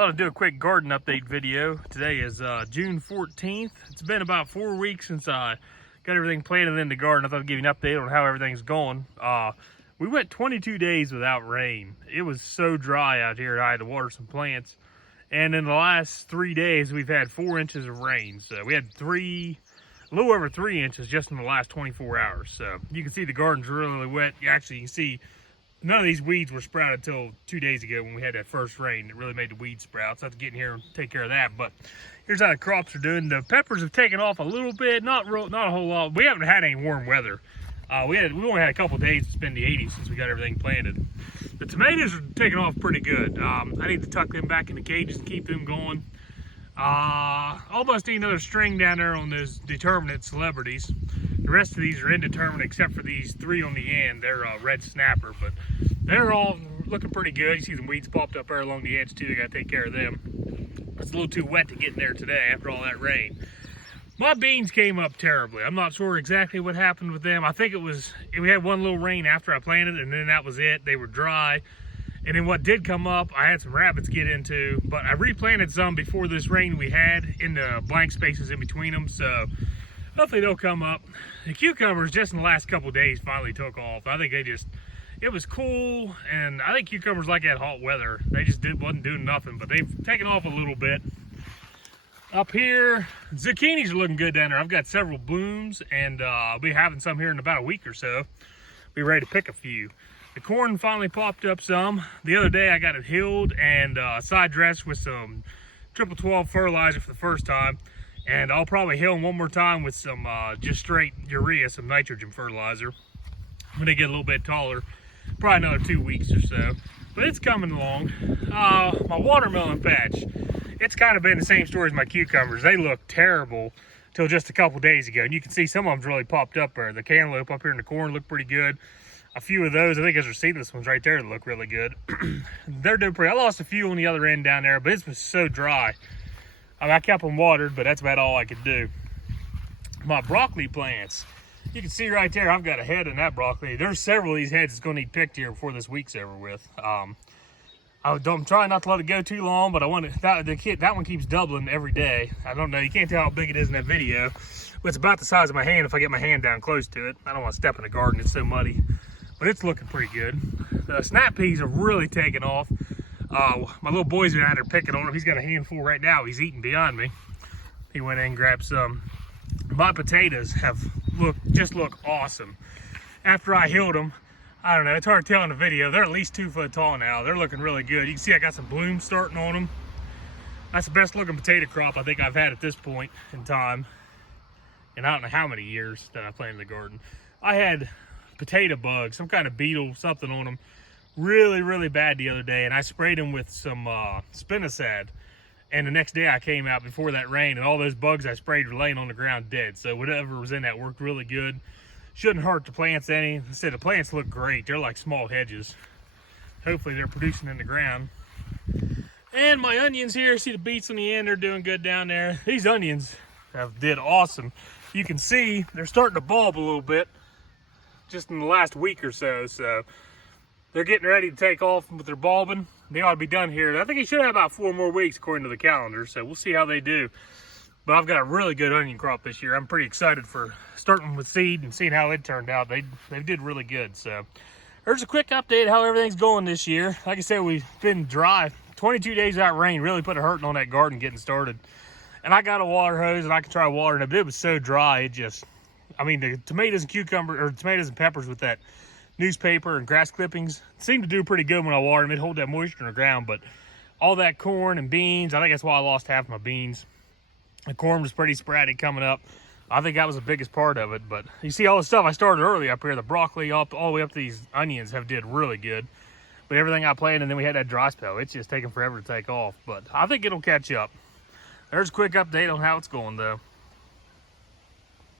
Thought I'd do a quick garden update video. Today is June 14th. It's been about 4 weeks since I got everything planted in the garden. I thought I'd give you an update on how everything's going. We went 22 days without rain. It was so dry out here. I had to water some plants. And in the last 3 days, we've had 4 inches of rain. So we had a little over 3 inches just in the last 24 hours. So you can see the garden's really wet. You can see none of these weeds were sprouted until 2 days ago when we had that first rain that really made the weeds sprout. So I have to get in here and take care of that. But here's how the crops are doing. The peppers have taken off a little bit, not a whole lot. We haven't had any warm weather. We only had a couple days to spend the 80s since we got everything planted. The tomatoes are taking off pretty good. I need to tuck them back in the cages and keep them going. Almost need another string down there on those determinate celebrities. The rest of these are indeterminate except for these 3 on the end. They're red snapper, but they're all looking pretty good. You see some weeds popped up there along the edge too. I gotta take care of them. It's a little too wet to get in there today after all that rain. My beans came up terribly. I'm not sure exactly what happened with them. I think we had one little rain after I planted and then that was it. They were dry. And then what did come up, I had some rabbits get into, but I replanted some before this rain we had in the blank spaces in between them. So hopefully they'll come up. The cucumbers just in the last couple of days finally took off. I think it was cool, and I think cucumbers like that hot weather. They just wasn't doing nothing, but they've taken off a little bit. Up here, zucchinis are looking good down there. I've got several blooms, and I'll be having some here in about a week or so. Be ready to pick a few. The corn finally popped up some. The other day I got it hilled and side dressed with some triple 12 fertilizer for the first time. And I'll probably hill them one more time with some just straight urea, some nitrogen fertilizer. When they get a little bit taller, probably another 2 weeks or so. But it's coming along. My watermelon patch, it's kind of been the same story as my cucumbers. They look terrible till just a couple days ago. And you can see some of them's really popped up there. The cantaloupe up here in the corn look pretty good. A few of those, I think those are seedless ones right there that look really good. They're doing pretty. I lost a few on the other end down there, but it was so dry. I kept them watered, but that's about all I could do. My broccoli plants, you can see right there, I've got a head in that broccoli. There's several of these heads that's going to need picked here before this week's over with. I'm trying not to let it go too long, but I want to, that one keeps doubling every day. I don't know, you can't tell how big it is in that video, but it's about the size of my hand if I get my hand down close to it. I don't want to step in the garden, it's so muddy, but it's looking pretty good. The snap peas are really taking off. My little boy's been out there picking on them. He's got a handful right now. He's eating beyond me. He went in and grabbed some. My potatoes just look awesome. After I healed them, I don't know, it's hard to tell in the video. They're at least 2 foot tall now. They're looking really good. You can see I got some blooms starting on them. That's the best looking potato crop I think I've had at this point in time. And I don't know how many years that I planted the garden. I had potato bugs, some kind of beetle, something on them. Really bad the other day, and I sprayed them with some spinosad. And the next day I came out before that rain, and all those bugs I sprayed were laying on the ground dead. So whatever was in that worked really good. Shouldn't hurt the plants any. I said the plants look great. They're like small hedges. Hopefully they're producing in the ground. And my onions here, see the beets on the end, they're doing good down there. These onions did awesome. You can see they're starting to bulb a little bit just in the last week or so. So they're getting ready to take off with their bulbing. They ought to be done here. I think it should have about 4 more weeks according to the calendar, so we'll see how they do. But I've got a really good onion crop this year. I'm pretty excited for starting with seed and seeing how it turned out. They did really good. So there's a quick update how everything's going this year. Like I said, we've been dry. 22 days without rain really put a hurting on that garden getting started. And I got a water hose and I can try watering it, but it was so dry. The tomatoes and peppers with that newspaper and grass clippings seemed to do pretty good when I watered them. It hold that moisture in the ground, but all that corn and beans, I think that's why I lost half my beans. The corn was pretty sporadic coming up. I think that was the biggest part of it, but you see all the stuff I started early up here, the broccoli all the way up to these onions did really good. But everything I planted, and then we had that dry spell. It's just taking forever to take off, but I think it'll catch up. There's a quick update on how it's going though.